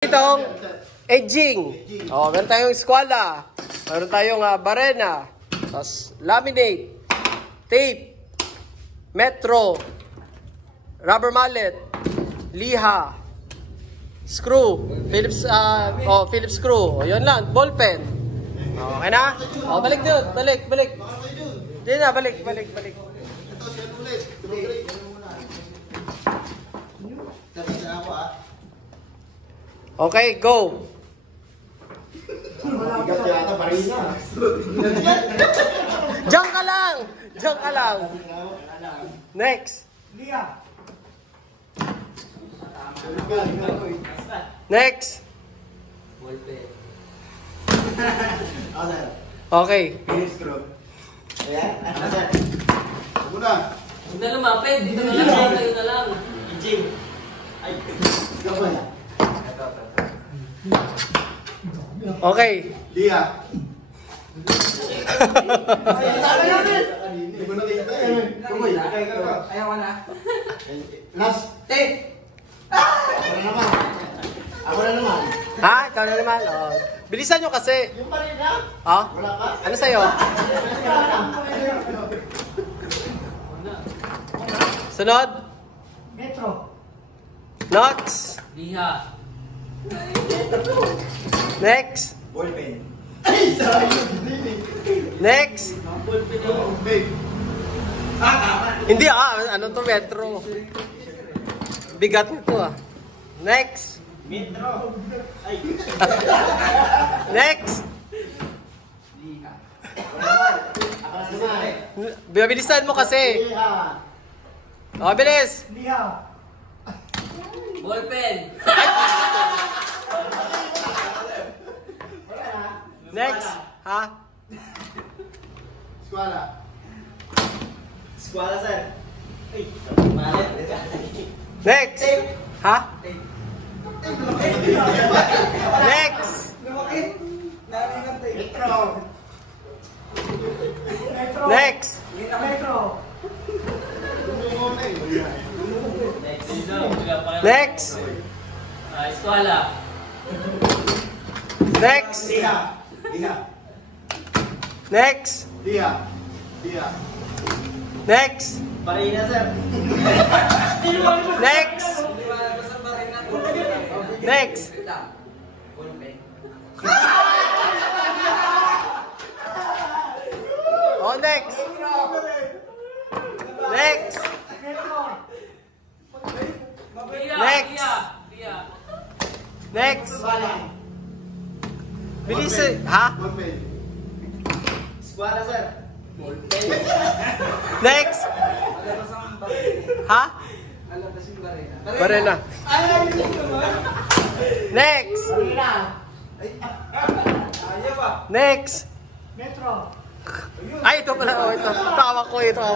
Itong edging. Oh, meron tayong eskwala. Meron tayong barena. Tapos laminate. Tape. Metro. Rubber mallet. Liha. Screw. Phillips Phillips screw. O, yun lang. Ballpen. Okay na? O, balik dun. Balik. Hindi na, balik. Okay, go. Diyan ka lang. Next. Next. Okay. Huwag na lumapit. Dito na lang. Tayo na lang. Jim. Ay. Okay. Dia. Hindi mo nakita eh. Kumoy. Ayaw ko na. Last. Take. Ako na naman. Ha? Ikaw na naman? Oh. Bilisan nyo kasi. Yung pa rin ha? Ha? Wala ka? Ano sa'yo? Sunod? Metro. Knots. Liha. Next. Ballpen. Ay, sayang. Next. Big. Hindi ano to, metro. Bigat nito Next. Metro. Ay. Next. Liha. Ako na naman. Bilisan mo kasi. Liha. O, bilis. Liha. Ballpen. Next. Ha? Eskwala. Eskwala, sir. Ay, Next. Ha? Next. Metro. Next. Metro. Next. Eskwala. Next. Liha. Liha. Next. Liha. Liha. Next. Parina, sir. Next. Next. Oh, next. Next. Next. Next. Bilis ha? Ballpen. Eskwala, sir. Next. Ha? Barena. Next. Next. Metro. Ay, ito pala. Ito. Tawa ko ito.